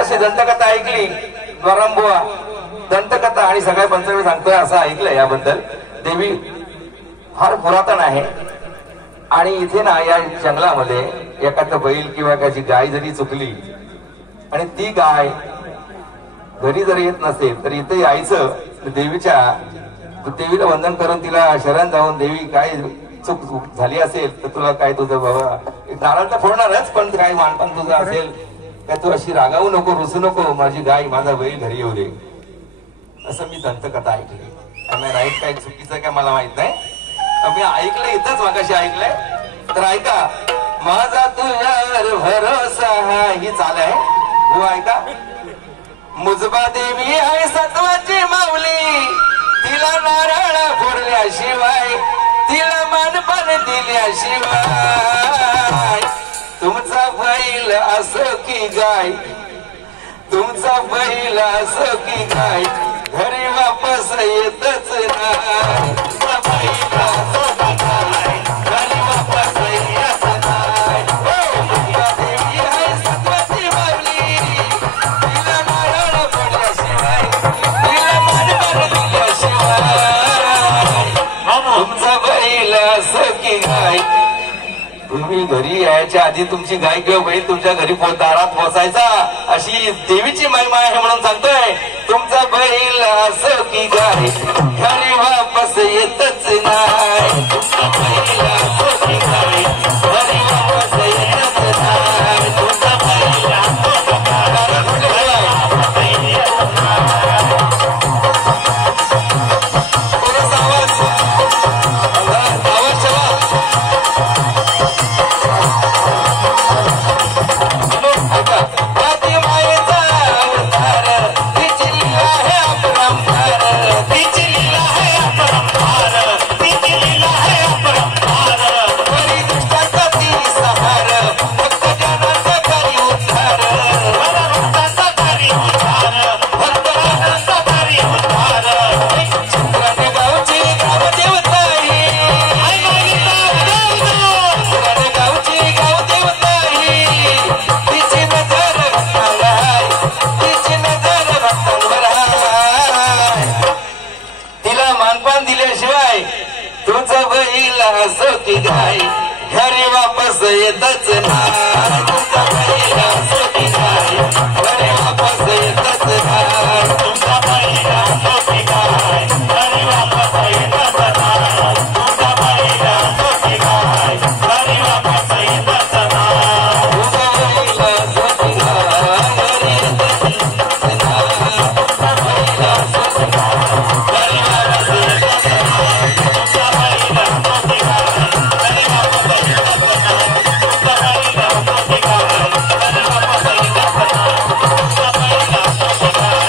अशी दंतकथा ऐकली द्वारंबुवा दंतकथा आणि सगळ्या पंचांनी सांगतोय असं ऐकलंय याबद्दल. देवी फार पुरातन आहे आणि इथे ना या जंगलामध्ये एखादा बैल किंवा एखादी गाय जरी चुकली आणि ती गाय घरी जरी येत नसेल तर इथे यायचं देवीला वंदन करून तिला शरण जाऊन देवी काय चूक झाली असेल तर तुला काय तुझं बाबा नारळ तर फोडणारच पण काय मानपान तुझं असेल काय तू अशी रागावू नको रुसू नको माझी गाय माझा बैल घरी येऊ दे असं मी दंतकथा ऐकली. त्यामुळे राईट काय चुकीचं काय मला माहित नाही मी ऐकलंय इथंच मागाशी ऐकलंय तर ऐका. माझा तुझ्यावर भरोसा ही चाल आहे हो ऐका. मुजबा देवी आहे सत्वाची माऊली तिला नारळ फोडल्याशिवाय तिला मानपान दिल्याशिवाय तुमचा बैल असो की गाय तुमचा बैल असो की गाय घरी वापस येतच नाही. तुमचा बैल असो की गाय घरी वापस येतच नाही. मुजबा देवी आहे सत्वाची माऊली तिला नारळ फोडल्याशिवाय तिला मानपान दिल्याशिवाय तुमचा बैल असो की गाय. तुम्ही घरी यायच्या आधी तुमची गाय किंवा बैल तुमच्या घरी दारात पोचायचा अशी देवीची महिमा आहे म्हणून सांगतोय. तुमचा बैल असो की गाय घरी वापस येतच नाही. तुमचा बैल असो की गाय